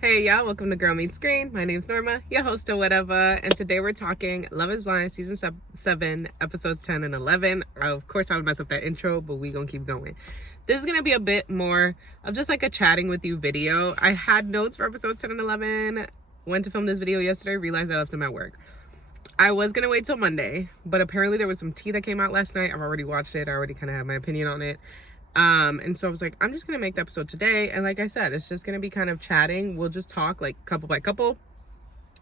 Hey y'all, welcome to Girl Meets Screen. My name's Norma, your host or whatever, and today we're talking Love is Blind season 7 episodes 10 and 11. Of course I would mess up that intro, but we gonna keep going. This is gonna be a bit more of just like a chatting with you video. I had notes for episodes 10 and 11, went to film this video yesterday, realized I left them at work. I was gonna wait till Monday, but apparently there was some tea that came out last night. I've already watched it, I already kind of have my opinion on it. And so I was like, I'm just gonna make the episode today, and like I said, it's just gonna be kind of chatting. We'll just talk like couple by couple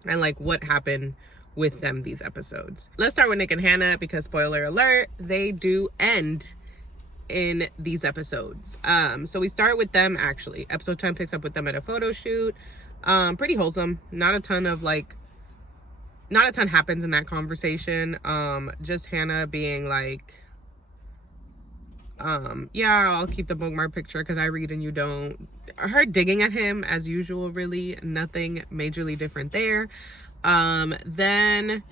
and like what happened with them these episodes. Let's start with Nick and Hannah, because spoiler alert, they do end in these episodes. So we start with them. Actually, episode 10 picks up with them at a photo shoot. Pretty wholesome. Not a ton happens in that conversation. Just Hannah being like, yeah, I'll keep the bookmark picture because I read and you don't. Her digging at him as usual, really nothing majorly different there. Then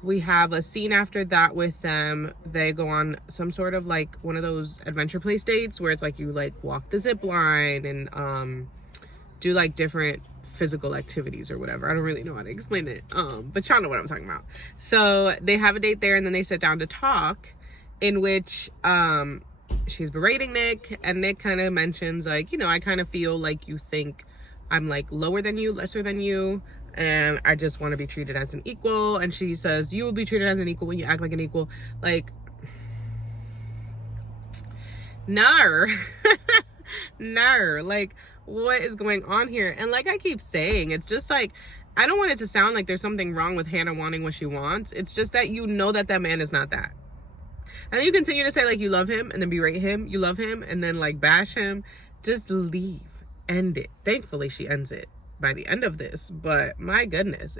we have a scene after that with them. They go on some sort of like one of those adventure place dates where it's like you like walk the zip line and do like different physical activities or whatever. I don't really know how to explain it, but y'all know what I'm talking about. So they have a date there, and then they sit down to talk, in which she's berating Nick, and Nick kind of mentions like, you know, I kind of feel like you think I'm like lower than you, lesser than you, and I just want to be treated as an equal. And she says, you will be treated as an equal when you act like an equal. Like, no. No, like, what is going on here? And like I keep saying, it's just like, I don't want it to sound like there's something wrong with Hannah wanting what she wants. It's just that you know that man is not that. And then you continue to say like you love him, and then berate him, you love him, and then like bash him. Just leave. End it. Thankfully she ends it by the end of this, but my goodness,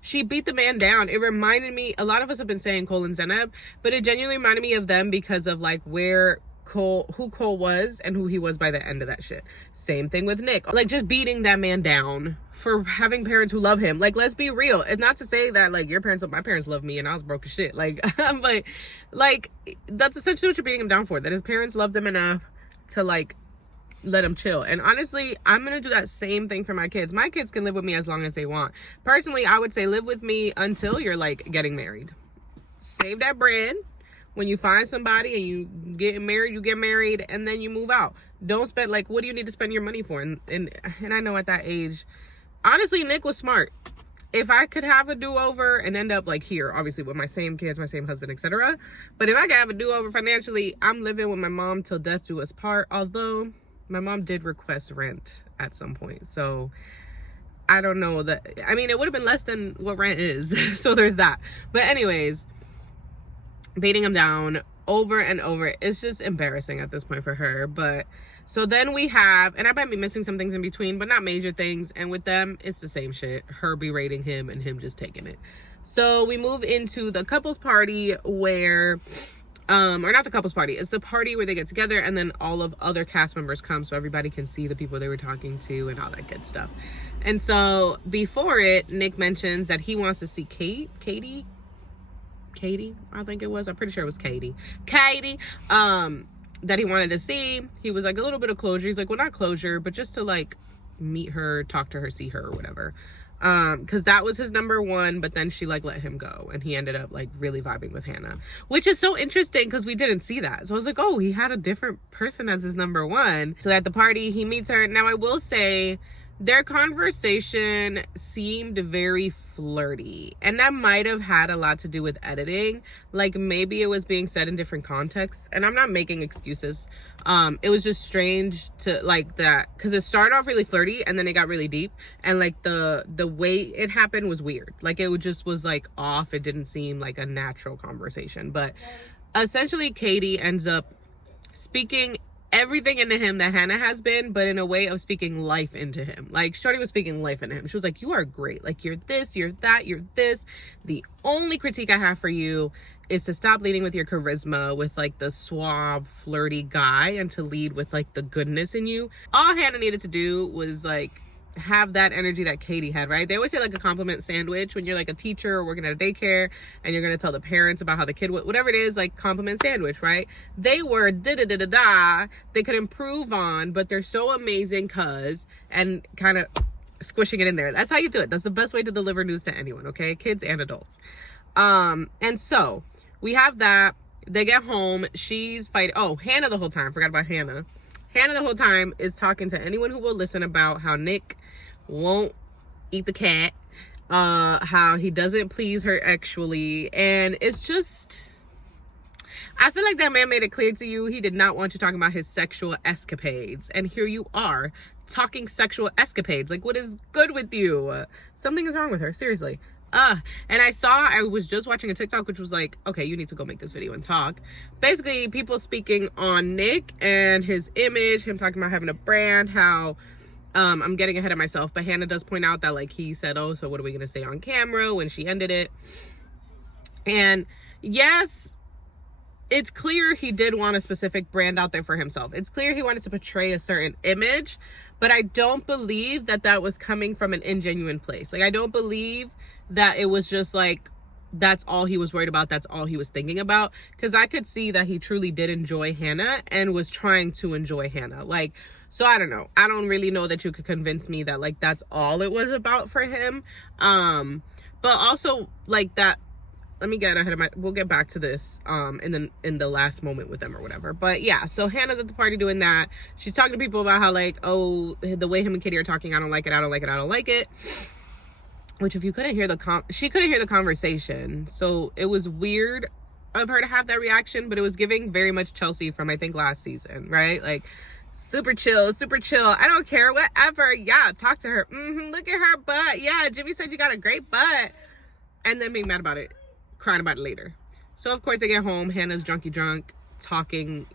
she beat the man down. It reminded me, a lot of us have been saying Cole and Zenab, but it genuinely reminded me of them because of like who Cole was and who he was by the end of that shit. Same thing with Nick, like just beating that man down for having parents who love him. Like, let's be real. It's not to say that like my parents love me and I was broke as shit, like but like that's essentially what you're beating him down for, that his parents loved him enough to like let him chill. And honestly, I'm gonna do that same thing for my kids. My kids can live with me as long as they want. Personally, I would say live with me until you're like getting married. Save that bread. When you find somebody and you get married, and then you move out. Don't spend, like, what do you need to spend your money for? And I know at that age, honestly, Nick was smart. If I could have a do-over and end up like here, obviously with my same kids, my same husband, etc. But if I could have a do-over financially, I'm living with my mom till death do us part. Although my mom did request rent at some point. So I don't know that. I mean, it would have been less than what rent is. So there's that. But anyways, beating him down over and over. It's just embarrassing at this point for her. But so then we have, and I might be missing some things in between, but not major things. And with them, it's the same shit. Her berating him and him just taking it. So we move into the couples party where, or not the couples party, it's the party where they get together and then all of other cast members come so everybody can see the people they were talking to and all that good stuff. And so before it, Nick mentions that he wants to see Katie, I think it was. I'm pretty sure it was Katie, that he wanted to see. He was like a little bit of closure. He's like, well, not closure, but just to like meet her, talk to her, see her or whatever. Because that was his number one, but then she like let him go, and he ended up like really vibing with Hannah, which is so interesting because we didn't see that. So I was like, oh, he had a different person as his number one. So at the party, he meets her. Now I will say, their conversation seemed very flirty, and that might have had a lot to do with editing. Like maybe it was being said in different contexts, and I'm not making excuses. It was just strange to like that, because it started off really flirty and then it got really deep, and like the way it happened was weird. Like it just was like off. It didn't seem like a natural conversation. But essentially Katie ends up speaking everything into him that Hannah has been, but in a way of speaking life into him. Like Shorty was speaking life into him. She was like, you are great. Like you're this, you're that, you're this. The only critique I have for you is to stop leading with your charisma, with like the suave, flirty guy, and to lead with like the goodness in you. All Hannah needed to do was like have that energy that Katie had, right? They always say like a compliment sandwich when you're like a teacher or working at a daycare and you're going to tell the parents about how the kid, whatever it is, like compliment sandwich, right? They were da-da-da-da-da. They could improve on, but they're so amazing and kind of squishing it in there. That's how you do it. That's the best way to deliver news to anyone, okay? Kids and adults. And so we have that. They get home. She's fighting. Oh, Hannah the whole time. I forgot about Hannah. Hannah the whole time is talking to anyone who will listen about how Nick won't eat the cat. How he doesn't please her sexually. And it's just, I feel like that man made it clear to you he did not want you talking about his sexual escapades. And here you are talking sexual escapades. Like, what is good with you? Something is wrong with her, seriously. And I was just watching a TikTok which was like, okay, you need to go make this video and talk. Basically, people speaking on Nick and his image, him talking about having a brand, how I'm getting ahead of myself, but Hannah does point out that, like, he said, oh, so what are we gonna say on camera, when she ended it. And yes, it's clear he did want a specific brand out there for himself. It's clear he wanted to portray a certain image, but I don't believe that that was coming from an ingenuine place. Like, I don't believe that it was just like, that's all he was worried about, that's all he was thinking about. Because I could see that he truly did enjoy Hannah and was trying to enjoy Hannah. Like, so I don't know. I don't really know that you could convince me that, like, that's all it was about for him. But also, like, that, let me get ahead of we'll get back to this in the last moment with them or whatever. But yeah, so Hannah's at the party doing that. She's talking to people about how, like, oh, the way him and Kitty are talking, I don't like it, I don't like it, I don't like it. Which, if you couldn't hear she couldn't hear the conversation. So it was weird of her to have that reaction, but it was giving very much Chelsea from, I think, last season, right? Like, super chill, super chill. I don't care, whatever. Yeah, talk to her. Look at her butt. Yeah, Jimmy said you got a great butt. And then being mad about it, crying about it later. So, of course, they get home. Hannah's drunk, talking,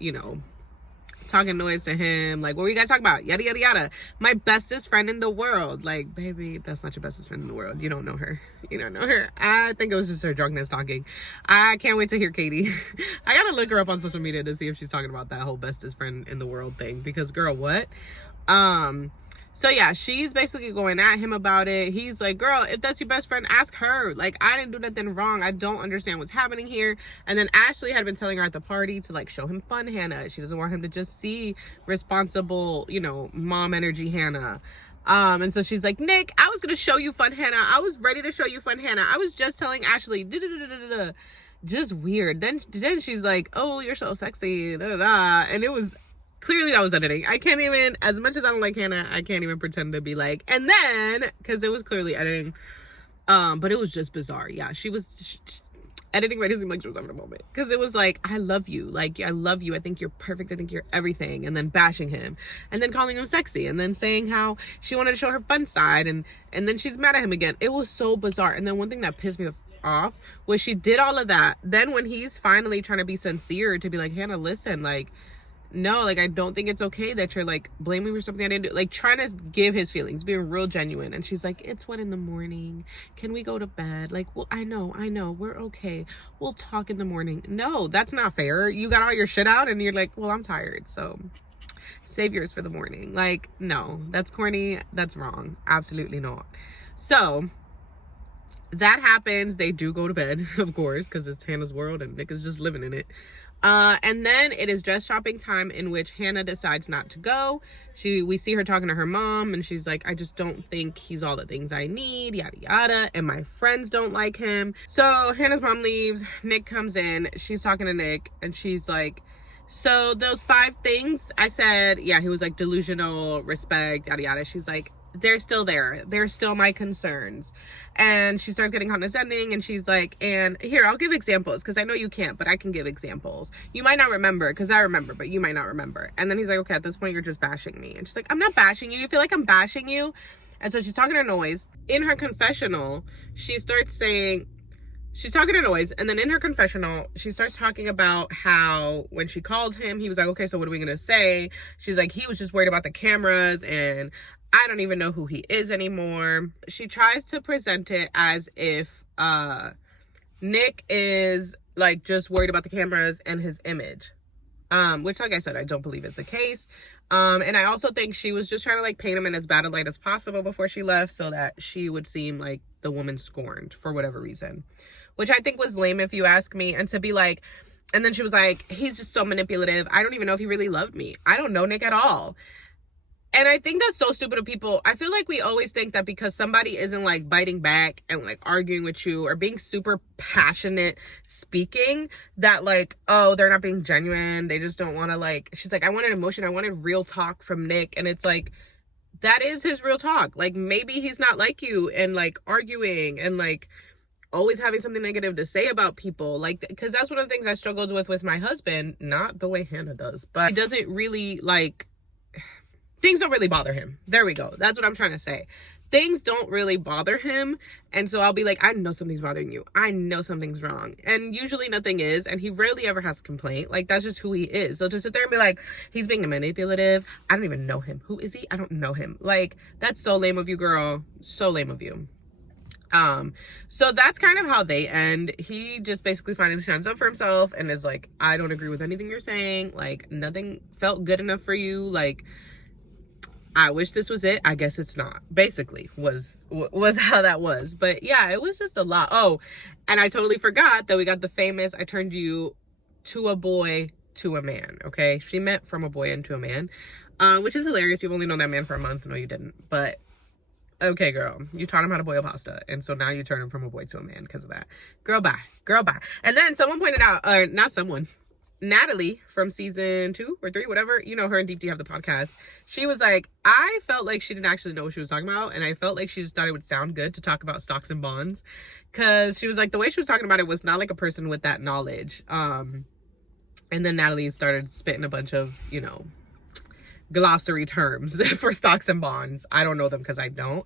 talking noise to him. Like, what were you guys talking about? Yada, yada, yada. My bestest friend in the world. Like, baby, that's not your bestest friend in the world. You don't know her. You don't know her. I think it was just her drunkenness talking. I can't wait to hear Katie. I gotta look her up on social media to see if she's talking about that whole bestest friend in the world thing. Because, girl, what? So yeah, she's basically going at him about it. He's like, girl, if that's your best friend, ask her. Like, I didn't do nothing wrong. I don't understand what's happening here. And then Ashley had been telling her at the party to, like, show him fun Hannah. She doesn't want him to just see responsible, mom energy Hannah. And so she's like, Nick, I was going to show you fun Hannah. I was ready to show you fun Hannah. I was just telling Ashley, just weird. Then she's like, oh, you're so sexy, And it was, clearly that was editing. I can't even, as much as I don't like Hannah, I can't even pretend to be like, and then, because it was clearly editing. But it was just bizarre. Yeah, editing made it seem like she was having a moment. Because it was like, I love you. Like, I love you. I think you're perfect. I think you're everything. And then bashing him. And then calling him sexy. And then saying how she wanted to show her fun side. And then she's mad at him again. It was so bizarre. And then one thing that pissed me off was she did all of that. Then when he's finally trying to be sincere to be like, Hannah, listen, like, no, like, I don't think it's okay that you're, like, blaming me for something I didn't do. Like, trying to give his feelings, being real genuine. And she's like, it's 1 a.m. Can we go to bed? Like, well, I know. We're okay. We'll talk in the morning. No, that's not fair. You got all your shit out and you're like, well, I'm tired. So save yours for the morning. Like, no, that's corny. That's wrong. Absolutely not. So that happens. They do go to bed, of course, because it's Hannah's world and Nick is just living in it. And then it is dress shopping time, in which Hannah decides not to go. We see her talking to her mom, and she's like, I just don't think he's all the things I need, yada yada, and my friends don't like him. So Hannah's mom leaves. Nick comes in. She's talking to Nick, and she's like, so those 5 things I said, yeah, he was like delusional, respect, yada yada. She's like, they're still there. They're still my concerns. And she starts getting condescending, and she's like, and here, I'll give examples, because I know you can't, but I can give examples. You might not remember, because I remember, but you might not remember. And then he's like, okay, at this point, you're just bashing me. And she's like, I'm not bashing you. You feel like I'm bashing you? And so she's talking to Noise. In her confessional, she starts saying, she's talking to Noise, and then in her confessional, she starts talking about how when she called him, he was like, okay, so what are we going to say? She's like, he was just worried about the cameras, and I don't even know who he is anymore. She tries to present it as if Nick is, like, just worried about the cameras and his image. Which, like I said, I don't believe is the case. And I also think she was just trying to, like, paint him in as bad a light as possible before she left, so that she would seem like the woman scorned for whatever reason. Which I think was lame, if you ask me. And to be like, and then she was like, he's just so manipulative. I don't even know if he really loved me. I don't know Nick at all. And I think that's so stupid of people. I feel like we always think that because somebody isn't like biting back and like arguing with you or being super passionate speaking, that like, oh, they're not being genuine. They just don't want to like, she's like, I wanted emotion. I wanted real talk from Nick. And it's like, that is his real talk. Like, maybe he's not like you and like arguing and like always having something negative to say about people. Like, because that's one of the things I struggled with my husband. Not the way Hannah does, but he doesn't really like, things don't really bother him. There we go. That's what I'm trying to say. Things don't really bother him. And so I'll be like, I know something's bothering you. I know something's wrong. And usually nothing is. And he rarely ever has a complaint. Like, that's just who he is. So to sit there and be like, he's being manipulative. I don't even know him. Who is he? I don't know him. Like, that's so lame of you, girl. So lame of you. So that's kind of how they end. He just basically finally stands up for himself and is like, I don't agree with anything you're saying. Like, nothing felt good enough for you. Like, I wish this was it. I guess it's not. Basically, was how that was. But yeah, it was just a lot. Oh, and I totally forgot that we got the famous, I turned you to a boy to a man. Okay, she meant from a boy into a man, which is hilarious. You've only known that man for a month. No, you didn't. But okay, girl, you taught him how to boil pasta, and so now you turn him from a boy to a man because of that. Girl, bye. Girl, bye. And then someone pointed out, not someone, Natalie from season 2 or 3, whatever, you know, her and Deep D have the podcast. She was like, I felt like she didn't actually know what she was talking about, and I felt like she just thought it would sound good to talk about stocks and bonds, because she was like, the way she was talking about it was not like a person with that knowledge. And then Natalie started spitting a bunch of, you know, glossary terms for stocks and bonds. I don't know them because I don't.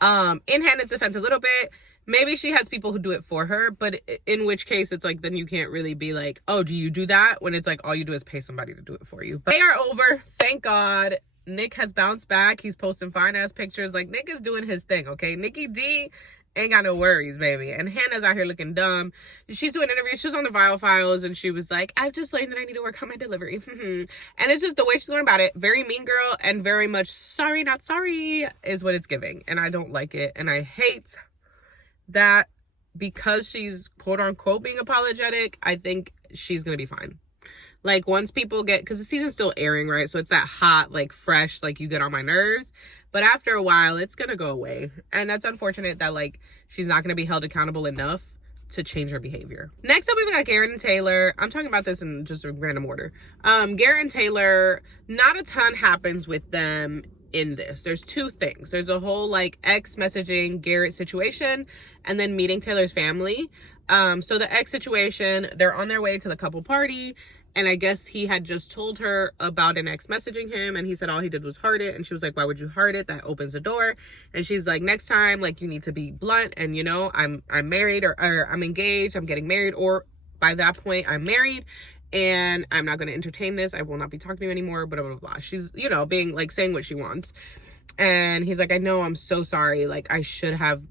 In Hannah's defense a little bit, maybe she has people who do it for her, but in which case it's like, then you can't really be like, oh, do you do that? When it's like, all you do is pay somebody to do it for you. But they are over. Thank God. Nick has bounced back. He's posting fine ass pictures. Like, Nick is doing his thing. Okay. Nikki D ain't got no worries, baby. And Hannah's out here looking dumb. She's doing interviews. She was on the Vial Files and she was like, I've just learned that I need to work on my delivery. And it's just the way she's going about it. Very mean girl and very much sorry, not sorry is what it's giving. And I don't like it. And I hate that because she's quote unquote being apologetic. I think she's gonna be fine. Like, once people get, because the season's still airing, right? So it's that hot, like fresh, like you get on my nerves. But after a while, it's gonna go away. And that's unfortunate that like she's not gonna be held accountable enough to change her behavior. Next up, we've got Garrett and Taylor. I'm talking about this in just a random order. Garrett and Taylor, not a ton happens with them in this. There's two things. There's a whole like ex messaging Garrett situation and then meeting Taylor's family. So the ex situation, they're on their way to the couple party, and I guess he had just told her about an ex messaging him, and he said all he did was heart it, and she was like, why would you heart it? That opens the door. And she's like, next time, like, you need to be blunt, and you know, I'm married, or I'm engaged, I'm getting married, or by that point I'm married, and I'm not going to entertain this. I will not be talking to you anymore, blah, blah, blah. She's, you know, being like, saying what she wants. And he's like, I know, I'm so sorry. Like, I should have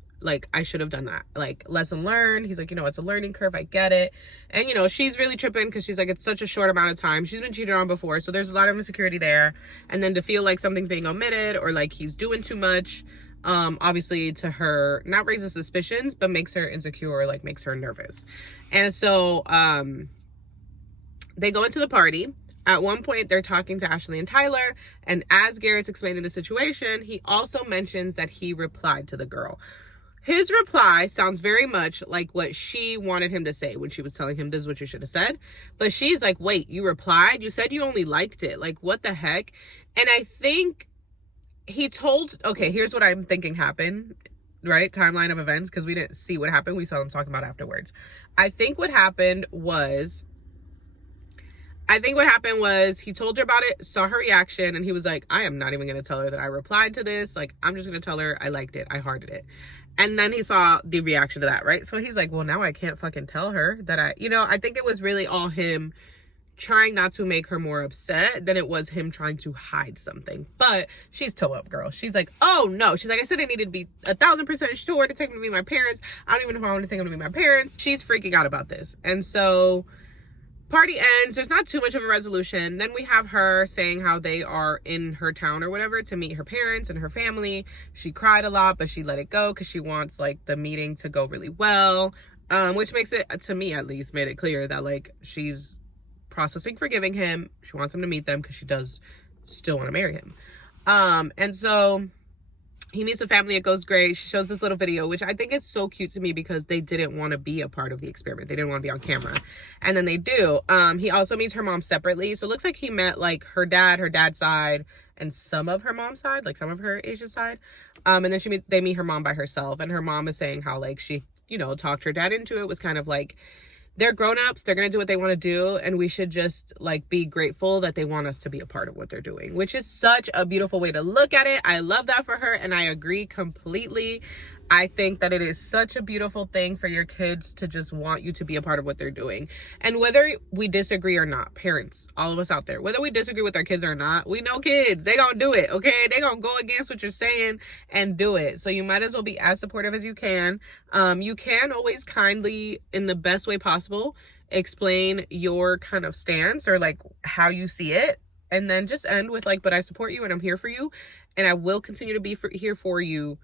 done that. Like, lesson learned. He's like, you know, it's a learning curve. I get it. And, you know, she's really tripping because she's like, it's such a short amount of time. She's been cheated on before. So there's a lot of insecurity there. And then to feel like something's being omitted or like he's doing too much, obviously to her, not raises suspicions, but makes her insecure, like makes her nervous. And so, they go into the party. At one point, they're talking to Ashley and Tyler, and as Garrett's explaining the situation, he also mentions that he replied to the girl. His reply sounds very much like what she wanted him to say when she was telling him, this is what you should have said. But she's like, wait, you replied? You said you only liked it. Like, what the heck? And I think he told, okay, here's what I'm thinking happened, right? Timeline of events, because we didn't see what happened. We saw them talking about afterwards. I think what happened was he told her about it, saw her reaction, and he was like, I am not even going to tell her that I replied to this. Like, I'm just going to tell her I liked it. I hearted it. And then he saw the reaction to that, right? So he's like, well, now I can't fucking tell her that I think it was really all him trying not to make her more upset than it was him trying to hide something. But she's toe up, girl. She's like, oh no. She's like, I said I needed to be 1,000% sure to take him to be my parents. I don't even know if I want to take him to be my parents. She's freaking out about this. And so party ends. There's not too much of a resolution. Then we have her saying how they are in her town or whatever to meet her parents and her family. She cried a lot, but she let it go because she wants like the meeting to go really well, which makes it, to me at least, made it clear that like she's processing forgiving him. She wants him to meet them because she does still want to marry him. And so he meets the family. It goes great. She shows this little video, which I think is so cute to me because they didn't want to be a part of the experiment. They didn't want to be on camera. And then they do. He also meets her mom separately. So it looks like he met like her dad's side, and some of her mom's side, like some of her Asian side. And then they meet her mom by herself. And her mom is saying how like she, talked her dad into it, was kind of like, they're grown-ups, they're gonna do what they want to do, and we should just like be grateful that they want us to be a part of what they're doing, which is such a beautiful way to look at it. I love that for her, and I agree completely. I think that it is such a beautiful thing for your kids to just want you to be a part of what they're doing. And whether we disagree or not, parents, all of us out there, whether we disagree with our kids or not, we know kids, they gonna do it, okay? They gonna go against what you're saying and do it. So you might as well be as supportive as you can. You can always kindly, in the best way possible, explain your kind of stance or like how you see it. And then just end with like, but I support you and I'm here for you. And I will continue to be here for you.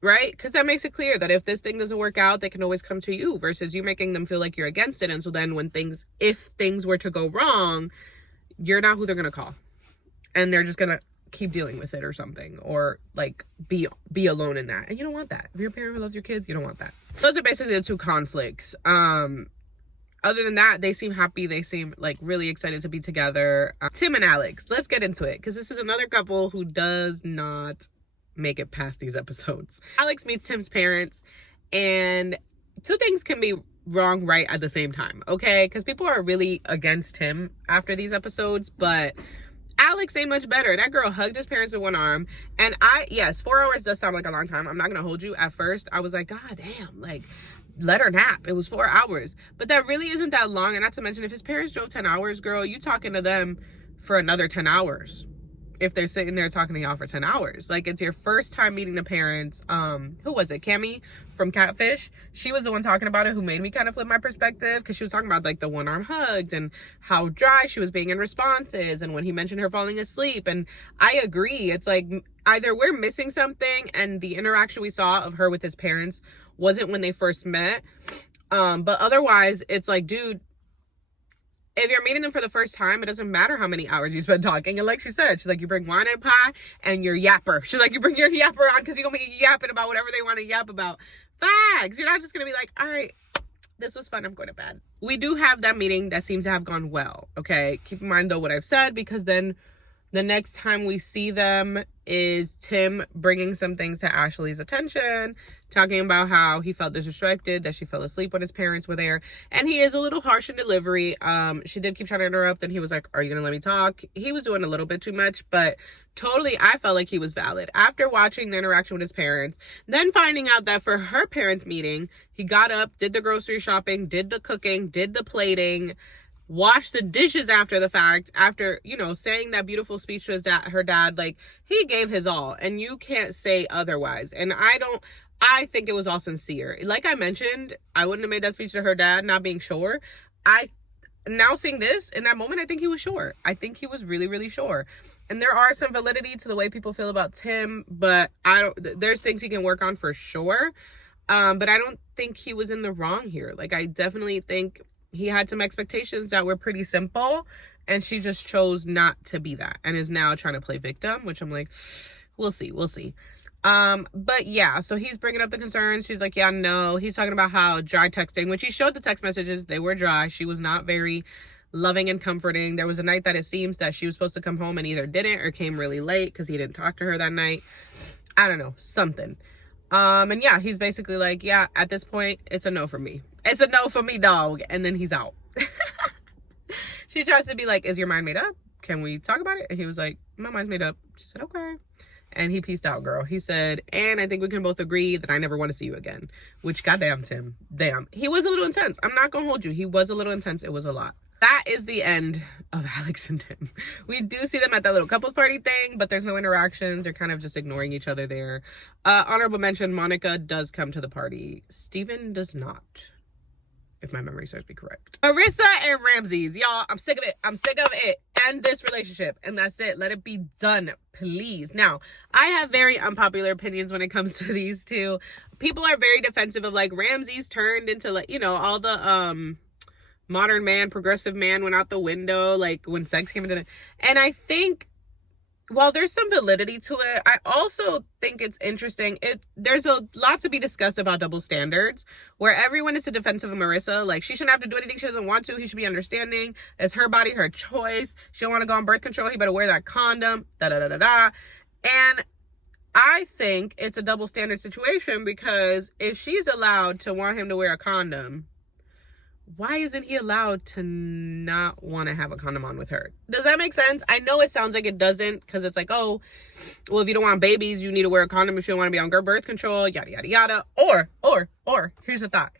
Right? Because that makes it clear that if this thing doesn't work out, they can always come to you versus you making them feel like you're against it. And so then if things were to go wrong, you're not who they're going to call. And they're just going to keep dealing with it or something, or like be alone in that. And you don't want that. If you're a parent who loves your kids, you don't want that. Those are basically the two conflicts. Other than that, they seem happy. They seem like really excited to be together. Tim and Alex, let's get into it. Because this is another couple who does not make it past these episodes. Alex meets Tim's parents, and two things can be wrong right at the same time, okay? Because people are really against Tim after these episodes, but Alex ain't much better. That girl hugged his parents with one arm, and yes, 4 hours does sound like a long time. I'm not gonna hold you. At first, I was like, God damn, like, let her nap. It was 4 hours. But that really isn't that long, and not to mention, if his parents drove 10 hours, girl, you talking to them for another 10 hours. If they're sitting there talking to y'all for 10 hours. Like, it's your first time meeting the parents. Who was it? Cammie from Catfish. She was the one talking about it, who made me kind of flip my perspective, because she was talking about like the one arm hugs and how dry she was being in responses, and when he mentioned her falling asleep. And I agree. It's like either we're missing something and the interaction we saw of her with his parents wasn't when they first met. But otherwise, it's like, dude, if you're meeting them for the first time, it doesn't matter how many hours you spend talking. And like she said, she's like, you bring wine and pie and your yapper. She's like, you bring your yapper on because you're going to be yapping about whatever they want to yap about. Facts. You're not just going to be like, all right, this was fun, I'm going to bed. We do have that meeting that seems to have gone well, okay? Keep in mind, though, what I've said, because then the next time we see them is Tim bringing some things to Ashley's attention, talking about how he felt disrespected, that she fell asleep when his parents were there. And he is a little harsh in delivery. She did keep trying to interrupt, and he was like, are you going to let me talk? He was doing a little bit too much, but totally, I felt like he was valid. After watching the interaction with his parents, then finding out that for her parents' meeting, he got up, did the grocery shopping, did the cooking, did the plating, washed the dishes after the fact, after, saying that beautiful speech to her dad. Like, he gave his all, and you can't say otherwise. And I think it was all sincere. Like I mentioned, I wouldn't have made that speech to her dad not being sure. Now seeing this, in that moment, I think he was sure. I think he was really, really sure. And there are some validity to the way people feel about Tim, but there's things he can work on for sure. But I don't think he was in the wrong here. Like, I definitely think he had some expectations that were pretty simple, and she just chose not to be that and is now trying to play victim, which I'm like, we'll see. But yeah, so he's bringing up the concerns. She's like, yeah, no. He's talking about how dry texting, when she showed the text messages, they were dry. She was not very loving and comforting. There was a night that it seems that she was supposed to come home and either didn't or came really late because he didn't talk to her that night. I don't know, something. And yeah, he's basically like, yeah, at this point, it's a no for me. It's a no for me, dog. And then he's out. She tries to be like, is your mind made up? Can we talk about it? And he was like, my mind's made up. She said, okay. And he peaced out, girl. He said, and I think we can both agree that I never want to see you again. Which, goddamn, Tim. Damn. He was a little intense. I'm not going to hold you. He was a little intense. It was a lot. That is the end of Alex and Tim. We do see them at that little couples party thing, but there's no interactions. They're kind of just ignoring each other there. Honorable mention, Monica does come to the party. Steven does not, if my memory serves me correct. Marissa and Ramses. Y'all, I'm sick of it. I'm sick of it. End this relationship. And that's it. Let it be done, please. Now, I have very unpopular opinions when it comes to these two. People are very defensive of, like, Ramses turned into, like, all the, modern man, progressive man went out the window, like, when sex came into it. And I think while there's some validity to it, I also think it's interesting. There's a lot to be discussed about double standards, where everyone is a defensive of Marissa. Like, she shouldn't have to do anything she doesn't want to. He should be understanding. It's her body, her choice. She don't want to go on birth control. He better wear that condom. Da da da da da. And I think it's a double standard situation, because if she's allowed to want him to wear a condom, why isn't he allowed to not want to have a condom on with her? Does that make sense? I know it sounds like it doesn't, because it's like, oh, well, if you don't want babies, you need to wear a condom if you don't want to be on birth control, yada, yada, yada. Or, here's a thought.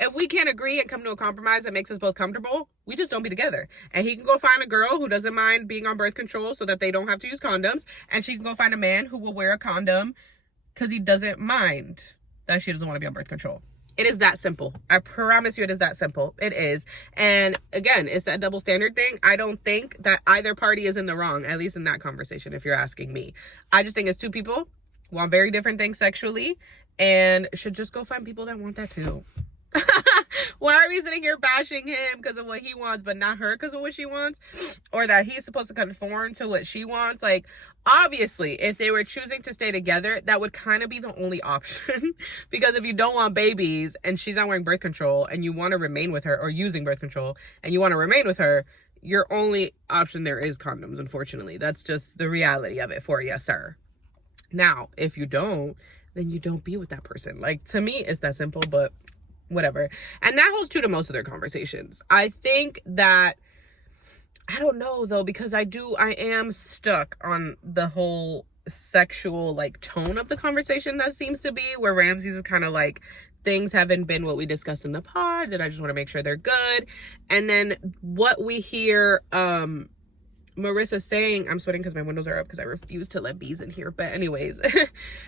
If we can't agree and come to a compromise that makes us both comfortable, we just don't be together. And he can go find a girl who doesn't mind being on birth control so that they don't have to use condoms. And she can go find a man who will wear a condom because he doesn't mind that she doesn't want to be on birth control. It is that simple. I promise you it is that simple. It is. And again, it's that double standard thing. I don't think that either party is in the wrong, at least in that conversation, if you're asking me. I just think it's two people want very different things sexually and should just go find people that want that too. Why are we sitting here bashing him because of what he wants, but not her because of what she wants? Or that he's supposed to conform to what she wants? Like, obviously, if they were choosing to stay together, that would kind of be the only option. Because if you don't want babies and she's not wearing birth control and you want to remain with her, or using birth control and you want to remain with her, your only option there is condoms, unfortunately. That's just the reality of it for you, sir. Now, if you don't, then you don't be with that person. Like, to me, it's that simple, but whatever. And that holds true to most of their conversations. I think that, I don't know though, because I am stuck on the whole sexual like tone of the conversation that seems to be, where Ramses is kind of like, things haven't been what we discussed in the pod, and I just want to make sure they're good. And then what we hear Marissa saying, I'm sweating because my windows are up because I refuse to let bees in here. But anyways,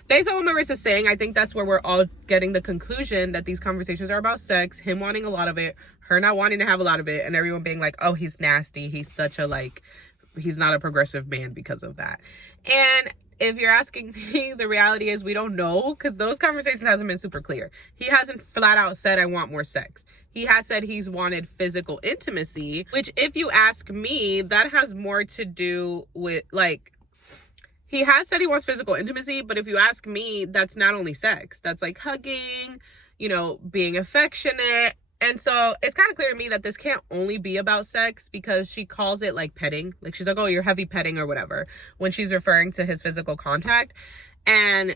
based on what Marissa's saying, I think that's where we're all getting the conclusion that these conversations are about sex, him wanting a lot of it, her not wanting to have a lot of it, and everyone being like, oh, he's nasty. He's such a, like, he's not a progressive man because of that. And if you're asking me, the reality is we don't know, because those conversations hasn't been super clear. He hasn't flat out said, I want more sex. He has said he's wanted physical intimacy, which, if you ask me, that has more to do with, like, he has said he wants physical intimacy, but if you ask me, that's not only sex. That's like hugging, you know, being affectionate. And so it's kind of clear to me that this can't only be about sex, because she calls it like petting. Like, she's like, oh, you're heavy petting or whatever, when she's referring to his physical contact. And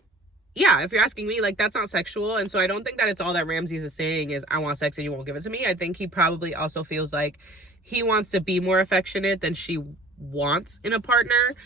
yeah, if you're asking me, like, that's not sexual. And so I don't think that it's all that Ramses is saying is, I want sex and you won't give it to me. I think he probably also feels like he wants to be more affectionate than she wants in a partner,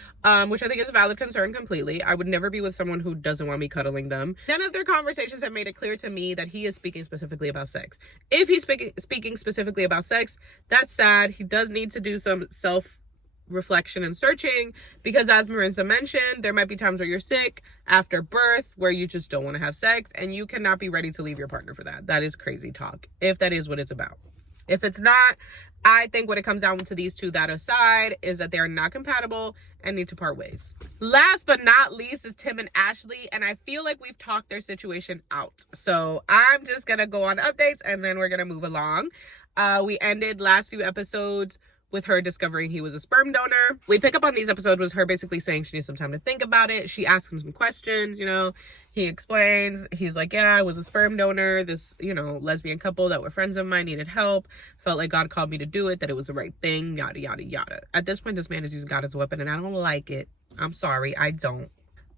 which I think is a valid concern completely. I would never be with someone who doesn't want me cuddling them. None of their conversations have made it clear to me that he is speaking specifically about sex. If he's speaking specifically about sex, that's sad. He does need to do some self-reflection and searching, because as Marissa mentioned, there might be times where you're sick after birth where you just don't want to have sex, and you cannot be ready to leave your partner for that. That is crazy talk, if that is what it's about. If it's not, I think when it comes down to these two, that aside, is that they're not compatible and need to part ways. Last but not least is Tim and Ashley, and I feel like we've talked their situation out. So I'm just gonna go on updates and then we're gonna move along. We ended last few episodes with her discovering he was a sperm donor. We pick up on these episodes with her basically saying she needs some time to think about it. She asks him some questions, you know, he explains. He's like, yeah, I was a sperm donor. This, you know, lesbian couple that were friends of mine needed help. Felt like God called me to do it, that it was the right thing, yada, yada, yada. At this point, this man is using God as a weapon, and I don't like it. I'm sorry, I don't.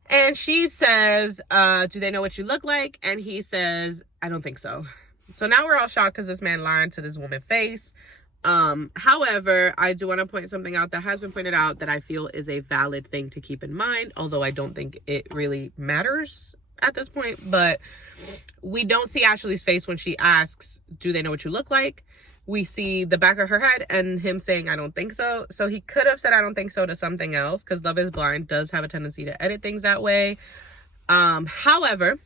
And she says, do they know what you look like? And he says, I don't think so. So now we're all shocked because this man lied to this woman's face. However, I do want to point something out that has been pointed out that I feel is a valid thing to keep in mind, although I don't think it really matters at this point. But we don't see Ashley's face when she asks, do they know what you look like? We see the back of her head and him saying, I don't think so. So he could have said, I don't think so, to something else, because Love is Blind does have a tendency to edit things that way. However,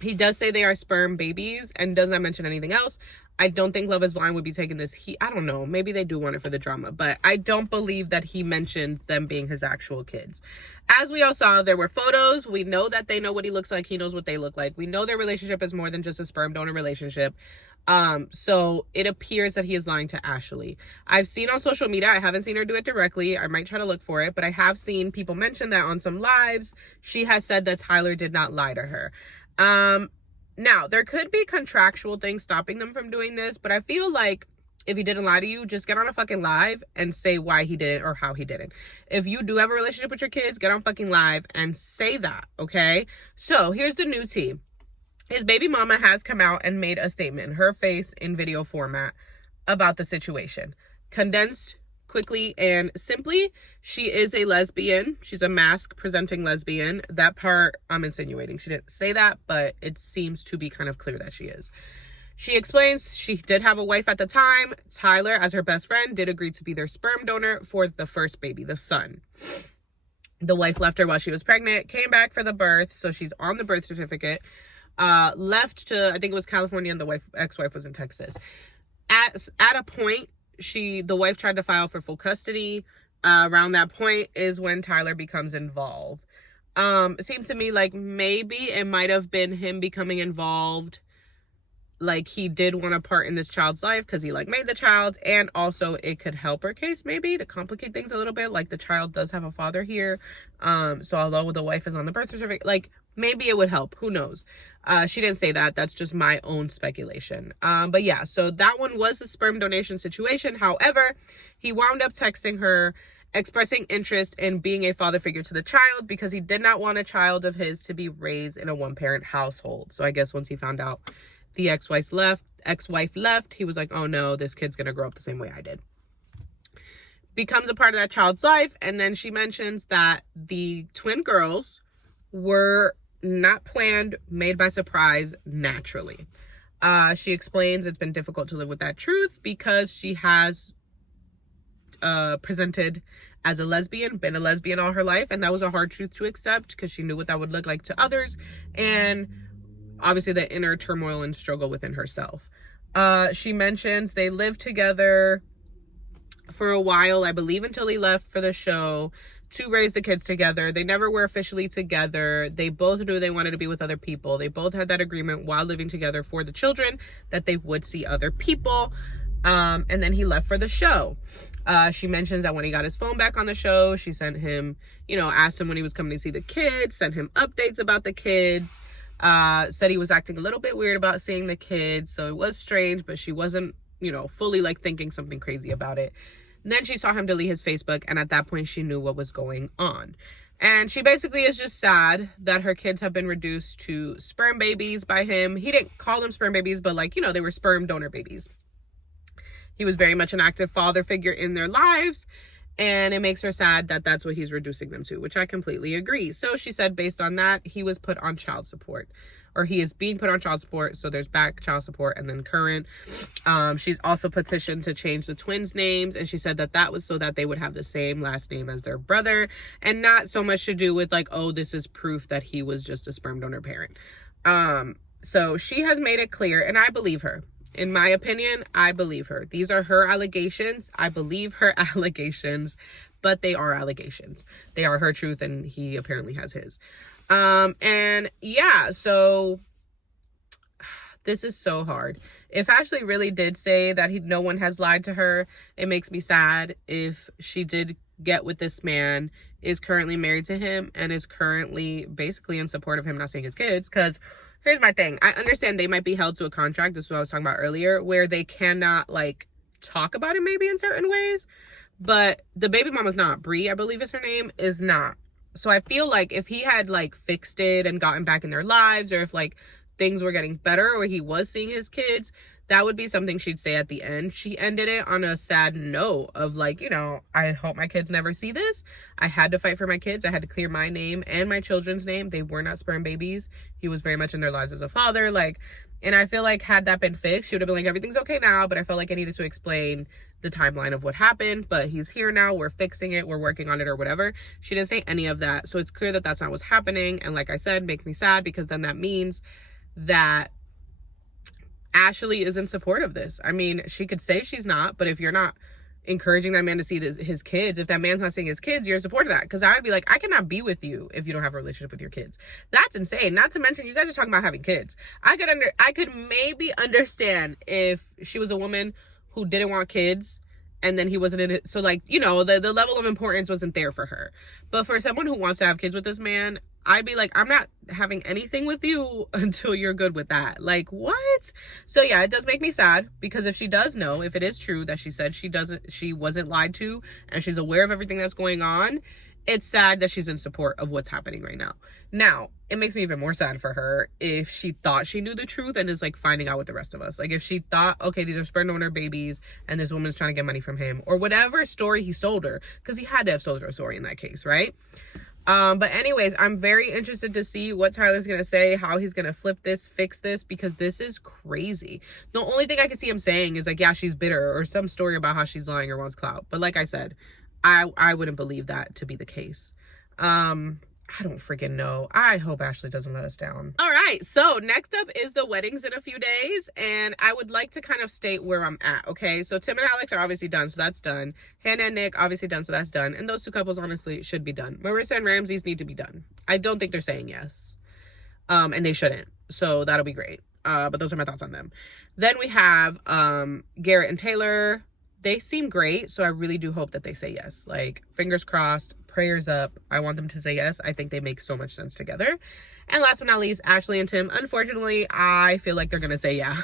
He does say they are sperm babies and does not mention anything else. I don't think Love is Blind would be taking this. I don't know. Maybe they do want it for the drama, but I don't believe that he mentioned them being his actual kids. As we all saw, there were photos. We know that they know what he looks like. He knows what they look like. We know their relationship is more than just a sperm donor relationship. So it appears that he is lying to Ashley. I've seen on social media, I haven't seen her do it directly. I might try to look for it, but I have seen people mention that on some lives, she has said that Tyler did not lie to her. Now there could be contractual things stopping them from doing this, but I feel like if he didn't lie to you, just get on a fucking live and say why he did it or how he did it. If you do have a relationship with your kids, get on fucking live and say that, okay? So here's the new tea. His baby mama has come out and made a statement, her face in video format, about the situation. Condensed, quickly and simply, she is a lesbian. She's a mask presenting lesbian. That part I'm insinuating. She didn't say that, but it seems to be kind of clear that she is. She explains she did have a wife at the time. Tyler, as her best friend, did agree to be their sperm donor for the first baby, the son. The wife left her while she was pregnant, came back for the birth, so she's on the birth certificate. Left to, I think it was California, and the ex-wife was in Texas. At a point, the wife tried to file for full custody. Around that point is when Tyler becomes involved. It seems to me like maybe it might have been him becoming involved. Like he did want a part in this child's life because he like made the child, and also it could help her case maybe to complicate things a little bit. Like the child does have a father here. So although the wife is on the birth certificate, like maybe it would help. Who knows? She didn't say that. That's just my own speculation. But yeah, so that one was a sperm donation situation. However, he wound up texting her, expressing interest in being a father figure to the child because he did not want a child of his to be raised in a one-parent household. So I guess once he found out the ex-wife left, he was like, oh no, this kid's gonna grow up the same way I did. Becomes a part of that child's life, and then she mentions that the twin girls were not planned, made by surprise, naturally. She explains it's been difficult to live with that truth because she has presented as a lesbian, been a lesbian all her life, and that was a hard truth to accept because she knew what that would look like to others, and obviously the inner turmoil and struggle within herself. She mentions they lived together for a while, I believe until he left for the show, to raise the kids together. They never were officially together. They both knew they wanted to be with other people. They both had that agreement while living together for the children that they would see other people. And then he left for the show. She mentions that when he got his phone back on the show, she sent him, asked him when he was coming to see the kids, sent him updates about the kids. Said he was acting a little bit weird about seeing the kids, so it was strange, but she wasn't, fully like thinking something crazy about it. And then she saw him delete his Facebook, and at that point she knew what was going on. And she basically is just sad that her kids have been reduced to sperm babies by him. He didn't call them sperm babies, but they were sperm donor babies. He was very much an active father figure in their lives, and it makes her sad that that's what he's reducing them to, which I completely agree. So she said based on that, he was put on child support, or he is being put on child support. So there's back child support and then current. She's also petitioned to change the twins' names, and she said that was so that they would have the same last name as their brother, and not so much to do with this is proof that he was just a sperm donor parent. So she has made it clear, and I believe her. In my opinion, I believe her. These are her allegations. I believe her allegations, but they are allegations. They are her truth, and he apparently has his. And yeah, so this is so hard. If Ashley really did say that no one has lied to her, it makes me sad. If she did get with this man, is currently married to him, and is currently basically in support of him not seeing his kids, because here's my thing. I understand they might be held to a contract. This is what I was talking about earlier, where they cannot talk about it maybe in certain ways. But the baby mama's not. Bree, I believe is her name, is not. So I feel like if he had fixed it and gotten back in their lives, or if things were getting better, or he was seeing his kids, that would be something she'd say at the end. She ended it on a sad note of I hope my kids never see this. I had to fight for my kids. I had to clear my name and my children's name. They were not sperm babies. He was very much in their lives as a father. And I feel had that been fixed, she would have been everything's okay now. But I felt I needed to explain the timeline of what happened. But he's here now. We're fixing it. We're working on it, or whatever. She didn't say any of that. So it's clear that that's not what's happening. And like I said, makes me sad, because then that means that Ashley is in support of this. I mean, she could say she's not, but if you're not encouraging that man to see his kids, if that man's not seeing his kids, you're in support of that. Because I would be like, I cannot be with you if you don't have a relationship with your kids. That's insane. Not to mention, you guys are talking about having kids. I could maybe understand if she was a woman who didn't want kids and then he wasn't in it. So like, you know, the level of importance wasn't there for her. But for someone who wants to have kids with this man, I'd be like, I'm not having anything with you until you're good with that. Like, what? So yeah, it does make me sad, because if she does know, if it is true that she said she wasn't lied to and she's aware of everything that's going on, it's sad that she's in support of what's happening right now. Now, it makes me even more sad for her if she thought she knew the truth and is like finding out with the rest of us. Like if she thought, okay, these are sperm donor babies and this woman's trying to get money from him, or whatever story he sold her, because he had to have sold her a story in that case, right? But anyways, I'm very interested to see what Tyler's gonna say, how he's gonna flip this, fix this, because this is crazy. The only thing I can see him saying is like, yeah, she's bitter, or some story about how she's lying or wants clout. But like I said, I wouldn't believe that to be the case. I don't freaking know. I hope Ashley doesn't let us down. All right, so next up is the weddings in a few days, and I would like to kind of state where I'm at, okay? So Tim and Alex are obviously done, so that's done. Hannah and Nick, obviously done, so that's done. And those two couples, honestly, should be done. Marissa and Ramsey's need to be done. I don't think they're saying yes. And they shouldn't, so that'll be great. But those are my thoughts on them. Then we have Garrett and Taylor. They seem great, so I really do hope that they say yes. Like, fingers crossed, prayers up. I want them to say yes. I think they make so much sense together. And last but not least, Ashley and Tim. Unfortunately, I feel like they're gonna say yeah.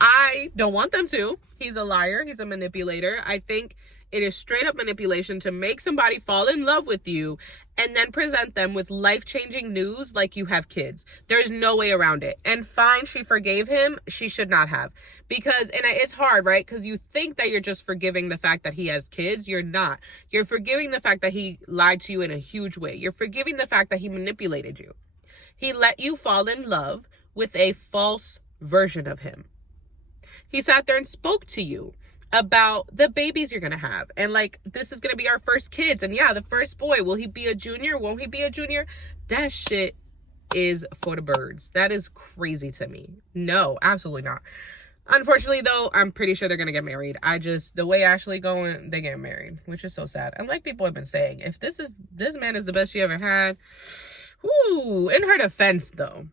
I don't want them to. He's a liar. He's a manipulator. I think it is straight up manipulation to make somebody fall in love with you and then present them with life-changing news like you have kids. There's no way around it. And fine, she forgave him. She should not have. Because, and it's hard, right? Because you think that you're just forgiving the fact that he has kids. You're not. You're forgiving the fact that he lied to you in a huge way. You're forgiving the fact that he manipulated you. He let you fall in love with a false version of him. He sat there and spoke to you about the babies you're gonna have, and like, this is gonna be our first kids, and yeah, the first boy, will he be a junior, won't he be a junior? That shit is for the birds. That is crazy to me. No, absolutely not. Unfortunately though, I'm pretty sure they're gonna get married. The way Ashley going, they get married, which is so sad. And like people have been saying, if this man is the best she ever had, whoo, in her defense though,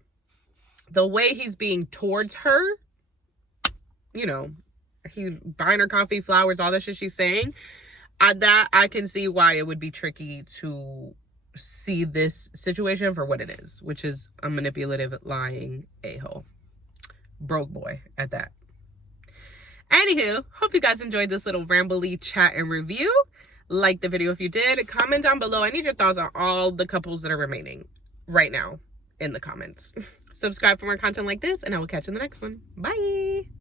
the way he's being towards her, you know, he's buying her coffee, flowers, all the shit she's saying, that I can see why it would be tricky to see this situation for what it is, which is a manipulative, lying a-hole. Broke boy at that. Anywho, hope you guys enjoyed this little rambly chat and review. Like the video if you did. Comment down below. I need your thoughts on all the couples that are remaining right now in the comments. Subscribe for more content like this, and I will catch you in the next one. Bye!